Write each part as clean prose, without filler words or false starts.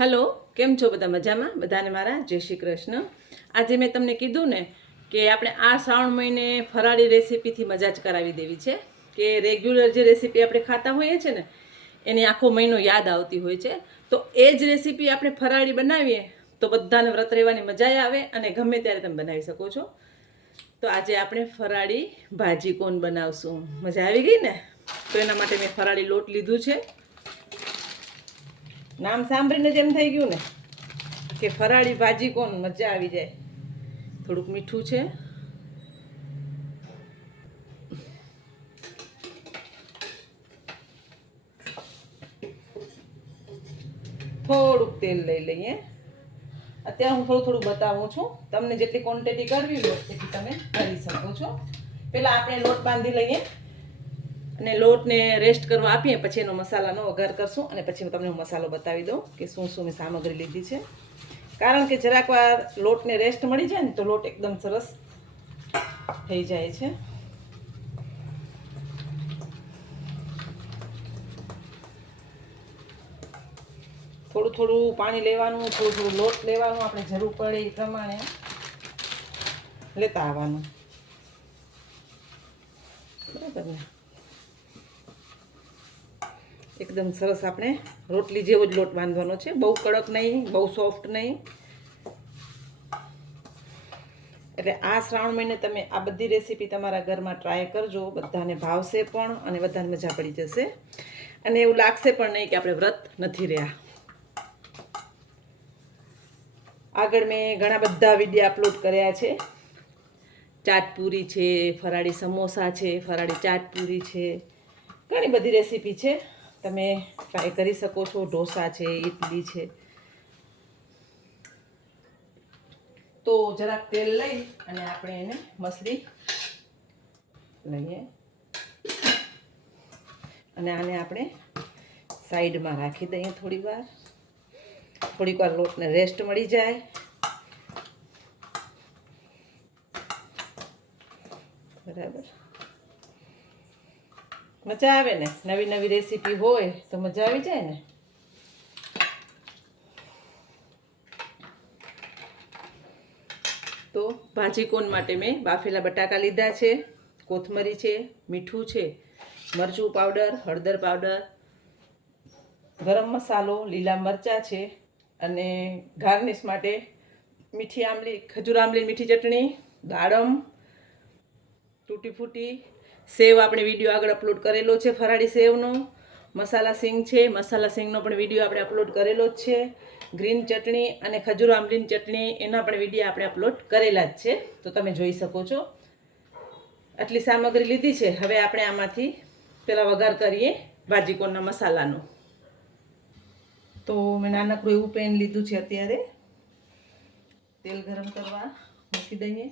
Hello केम छो बधा मजामां बधाने मारा जय श्री कृष्ण। आज मैं तमने कीधुं ने कि आपणे आ श्रावण महीने फराળી रेसिपीथी मजा ज करावी देवी छे कि रेग्युलर जे रेसिपी आपणे खाता होईए छे ने एनी आखो महीनो याद आवती होय छे, तो ए ज रेसिपी आपणे फराળી बनावीए तो बधाने व्रत रहेवानी मजा आवे अने गमे त्यारे तमे बनावी शको छो। तो आज आपणे फराળી भाजी कोण बनावशुं, मजा आवी गई ने। तो एना माटे मैं फराળી लोट लीधुं छे। नाम सांभळीने ज एम थई गयुं ने कि फराળી भाजी कोण मजा आवी जाय। थोड़ुंक मीठुं छे, થોડુંક તેલ લઈ લઈએ। અત્યારે હું થોડું થોડું બતાવું છું, તમને જેટલી ક્વોન્ટિટી કરવી હોય એટલી તમે કરી શકો છો। પહેલાં આપણે લોટ બાંધી લઈએ અને લોટને રેસ્ટ કરવા આપીએ, પછી એનો મસાલાનો વઘાર કરશું અને પછી હું તમને મસાલો બતાવી દઉં કે શું શું મેં સામગ્રી લીધી છે। કારણ કે જરાક વાર લોટને રેસ્ટ મળી જાય ને તો લોટ એકદમ સરસ થઈ જાય છે। થોડું થોડું પાણી લેવાનું, થોડું થોડું લોટ લેવાનું, આપણે જરૂર પડે એ પ્રમાણે લેતા આવવાનું, બરાબર ને। એકદમ સરસ આપણે રોટલી જેવો જ લોટ બાંધવાનો છે, બહુ કડક નહીં, બહુ સોફ્ટ નહીં। એટલે આ શ્રાવણ મહિને તમે આ બધી રેસીપી તમારા ઘરમાં ટ્રાય કરજો, બધાને ભાવશે પણ અને બધાને મજા પડી જશે અને એવું લાગશે પણ નહીં કે આપણે વ્રત નથી રહ્યા। આગળ મેં ઘણા બધા વિડીયો અપલોડ કર્યા છે, ચાટપુરી છે, ફરાળી સમોસા છે, ફરાળી ચાટપુરી છે, ઘણી બધી રેસીપી છે, તમે ટ્રાય કરી શકો છો। ઢોસા છે, ઇડલી છે। તો જરાક તેલ લઈ અને આપણે એને મસળી લઈએ અને આને આપણે સાઈડમાં રાખી દઈએ થોડીક વાર લોટને રેસ્ટ મળી જાય। બરાબર, મજા આવે ને, નવી નવી રેસીપી હોય તો મજા આવી જાય ને। તો ભાજી કોણ માટે મેં બાફેલા બટાકા લીધા છે, કોથમરી છે, મીઠું છે, મરચું પાવડર, હળદર પાવડર, ગરમ મસાલો, લીલા મરચાં છે અને ગાર્નિશ માટે મીઠી આંબલી, ખજૂર આંબલી મીઠી ચટણી, દાડમ, તૂટી ફૂટી સેવ, આપણે વિડીયો આગળ અપલોડ કરેલો છે ફરાળી સેવનો। મસાલા સિંગ છે, મસાલા સિંગનો પણ વિડીયો આપણે અપલોડ કરેલો જ છે। ગ્રીન ચટણી અને ખજૂર આંબલીની ચટણી, એના પણ વિડીયો આપણે અપલોડ કરેલા જ છે, તો તમે જોઈ શકો છો। આટલી સામગ્રી લીધી છે। હવે આપણે આમાંથી પહેલાં વઘાર કરીએ ભાજીકોણના મસાલાનો। તો મેં નાનકડું એવું પેન લીધું છે, અત્યારે તેલ ગરમ કરવા મૂકી દઈએ।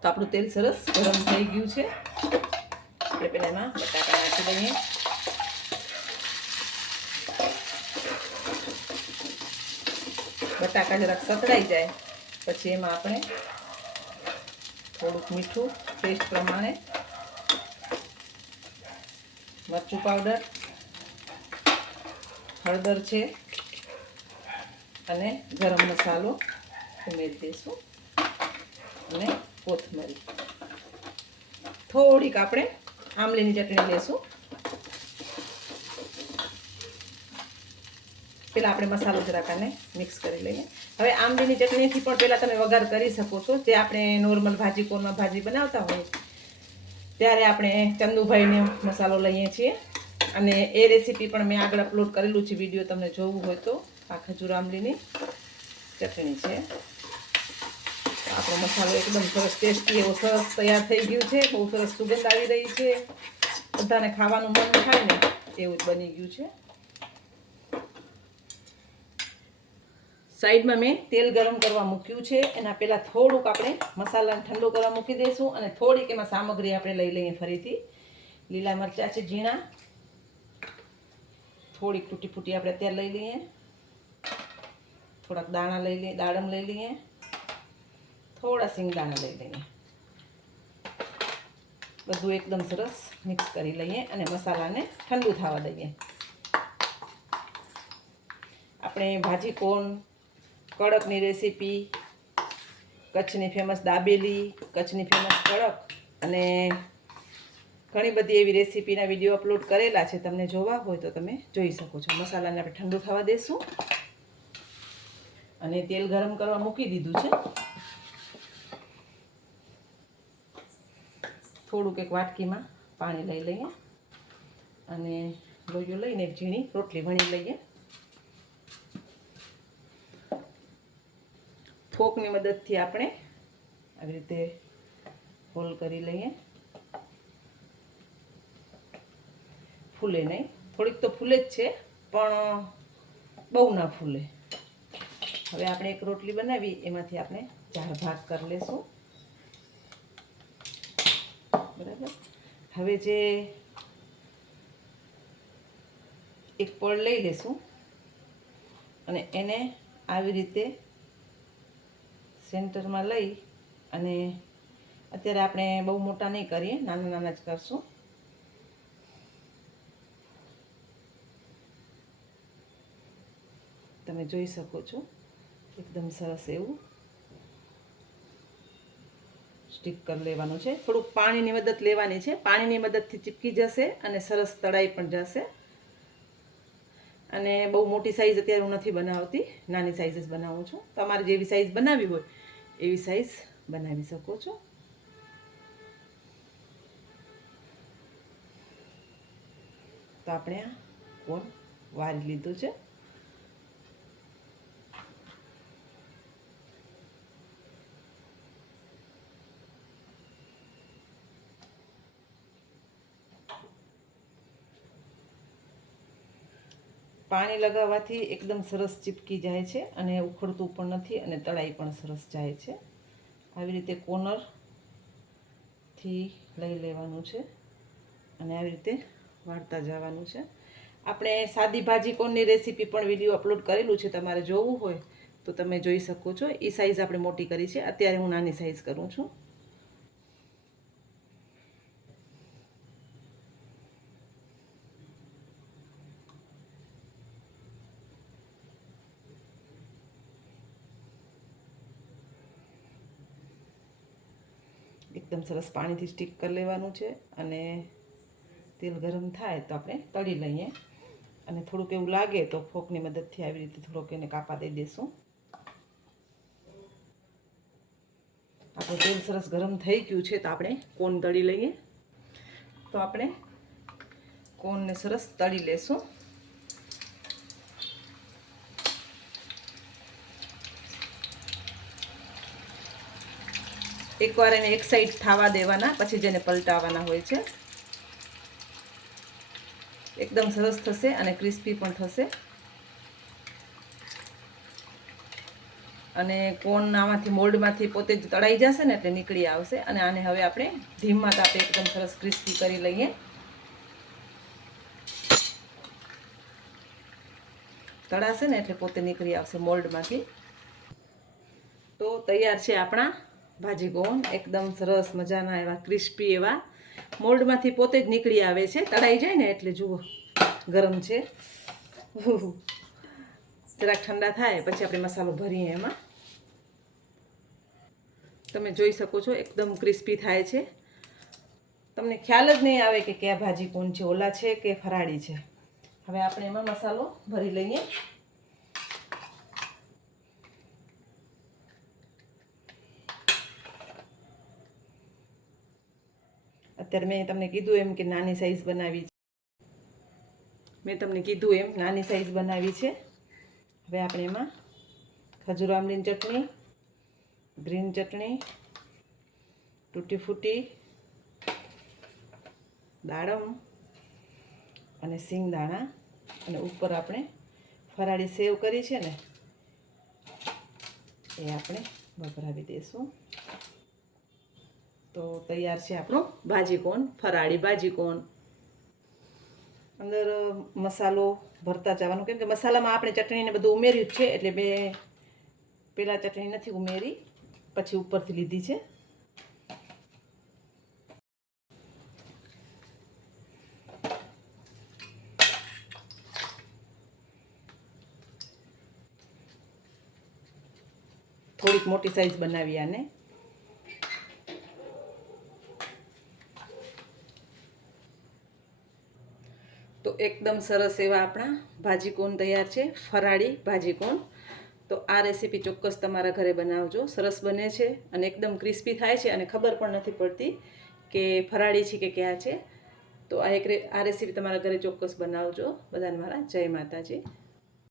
તો આપણું તેલ સરસ ગરમ થઈ ગયું છે, એટલે પહેલાં એમાં બટાકા નાખી દઈએ। બટાકા જરાક સતળાઈ જાય પછી એમાં આપણે થોડુંક મીઠું ટેસ્ટ પ્રમાણે, મરચું પાવડર, હળદર છે અને ગરમ મસાલો ઉમેરી દઈશું અને કોથમરી, થોડીક આપણે આંબલીની ચટણી લઈશું। પહેલાં આપણે મસાલો જરાક આને મિક્સ કરી લઈએ। હવે આંબલીની ચટણીથી પણ પહેલાં તમે વઘાર કરી શકો છો, જે આપણે નોર્મલ ભાજી કોરમાં ભાજી બનાવતા હોઈએ ત્યારે આપણે ચંદુભાઈને મસાલો લઈએ છીએ અને એ રેસીપી પણ મેં આગળ અપલોડ કરેલું છે વિડીયો, તમને જોવું હોય તો। આ ખજૂર આંબલીની ચટણી છે। આપણો મસાલો એકદમ સરસ ટેસ્ટી એવો સરસ તૈયાર થઈ ગયું છે, બહુ સરસ સુગંધ આવી રહી છે, બધાને ખાવાનું મન થાય ને એવું જ બની ગયું છે। સાઈડમાં મેં તેલ ગરમ કરવા મૂક્યું છે, એના પહેલાં થોડુંક આપણે મસાલાને ઠંડો કરવા મૂકી દઈશું અને થોડીક એમાં સામગ્રી આપણે લઈ લઈએ ફરીથી। લીલા મરચાં છે ઝીણા, થોડીક તૂટી ફૂટી આપણે અત્યારે લઈ લઈએ, થોડાક દાણા લઈ લઈએ, દાડમ લઈ લઈએ, થોડા સિંગદાણા લઈ લઈએ, બધું એકદમ સરસ મિક્સ કરી લઈએ અને મસાલાને ઠંડુ થવા દઈએ. આપણે ભાજી કોણ, કડકની રેસીપી, કચ્છની ફેમસ દાબેલી, કચ્છની ફેમસ કડક અને ઘણી બધી એવી રેસીપીના વિડીયો અપલોડ કરેલા છે. તમને જોવા હોય તો તમે જોઈ શકો છો. મસાલાને આપણે ઠંડુ થવા દઈશું અને તેલ ગરમ કરવા મૂકી દીધું છે. થોડુંક એક વાટકીમાં પાણી લઈ લઈએ અને લોહીઓ લઈને એક ઝીણી રોટલી વણી લઈએ. ફોકની મદદથી આપણે આવી રીતે હોલ કરી લઈએ. ફૂલે નહીં, થોડીક તો ફૂલે જ છે પણ બહુ ના ફૂલે. હવે આપણે એક રોટલી બનાવી એમાંથી આપણે 4 ભાગ કરી લેશું. બરાબર. હવે જે એક પળ લઈ લેશું અને એને આવી રીતે સેન્ટરમાં લઈ અને અત્યારે આપણે બહુ મોટા નહીં કરીએ, નાના નાના જ કરશું. તમે જોઈ શકો છો એકદમ સરસ એવું સ્ટીક કરી લેવાનું છે. થોડુંક પાણીની મદદ લેવાની છે. પાણીની મદદથી ચીપકી જશે અને સરસ તળાઈ પણ જશે. અને બહુ મોટી સાઈઝ અત્યારે હું નથી બનાવતી, નાની સાઈઝ જ બનાવું છું. તમારે જેવી સાઈઝ બનાવવી હોય એવી સાઈઝ બનાવી શકો છો. તો આપણે આ કોણ વારી લીધું છે. પાણી લગાવવાથી એકદમ સરસ ચીપકી જાય છે અને ઉખડતું પણ નથી અને તળાઈ પણ સરસ જાય છે. આવી રીતે કોર્નરથી લઈ લેવાનું છે અને આવી રીતે વાળતા જવાનું છે. આપણે સાદી ભાજી કોણની રેસીપી પણ વિડીયો અપલોડ કરેલું છે. તમારે જોવું હોય તો તમે જોઈ શકો છો. એ સાઈઝ આપણે મોટી કરી છે. અત્યારે હું નાની સાઈઝ કરું છું. એકદમ સરસ પાણીથી સ્ટીક કરી લેવાનું છે અને તેલ ગરમ થાય તો આપણે તળી લઈએ. અને થોડુંક એવું લાગે તો ફોકની મદદથી આવી રીતે થોડુંક એને કાપા દઈ દઈશું. આપણું તેલ સરસ ગરમ થઈ ગયું છે તો આપણે કોણ તળી લઈએ. તો આપણે કોણને સરસ તળી લેશું. એકવાર એને એક સાઈડ થવા દેવાના, પછી જેને પલટાવવાના હોય છે. એકદમ સરસ થશે અને ક્રિસ્પી પણ થશે. અને કોણ આમાંથી મોલ્ડમાંથી પોતે જ તળાઈ જશે ને એટલે નીકળી આવશે. અને આને હવે આપણે ધીમા તાપે એકદમ સરસ ક્રિસ્પી કરી લઈએ. તળાશે ને એટલે પોતે નીકળી આવશે મોલ્ડમાંથી. તો તૈયાર છે આપણા ભાજી કોણ. એકદમ સરસ મજાના એવા ક્રિસ્પી એવા મોલ્ડમાંથી પોતે જ નીકળી આવે છે. તળાઈ જાય ને એટલે જુઓ ગરમ છે. જરાક ઠંડા થાય પછી આપણે મસાલો ભરીએ એમાં. તમે જોઈ શકો છો એકદમ ક્રિસ્પી થાય છે. તમને ખ્યાલ જ નહીં આવે કે કયા ભાજી કોણ છે, ઓલા છે કે ફરાળી છે. હવે આપણે એમાં મસાલો ભરી લઈએ. અત્યારે મેં તમને કીધું એમ કે નાની સાઈઝ બનાવી છે. હવે આપણે એમાં ખજૂર આમલીની ચટણી, ગ્રીન ચટણી, તૂટી ફૂટી, દાડમ અને સિંગદાણા અને ઉપર આપણે ફરાળી સેવ કરી છે ને એ આપણે વઘારી દઈશું. તો તૈયાર છે આપણું ભાજી કોણ, ફરાળી ભાજી કોણ. અંદર મસાલો ભરતા જવાનું, કેમ કે મસાલામાં આપણે ચટણીને બધું ઉમેર્યું જ છે એટલે મેં પહેલાં ચટણી નથી ઉમેરી, પછી ઉપરથી લીધી છે. થોડીક મોટી સાઈઝ બનાવી આને. તો એકદમ સરસ એવા આપણા ભાજીકોન તૈયાર છે, ફરાળી ભાજીકોન. તો આ રેસીપી ચોક્કસ તમારા ઘરે બનાવજો. સરસ બને છે અને એકદમ ક્રિસ્પી થાય છે અને ખબર પણ નથી પડતી કે ફરાળી છે કે ક્યાં છે. તો આ રેસીપી તમારા ઘરે ચોક્કસ બનાવજો. બધાને મારા જય માતાજી.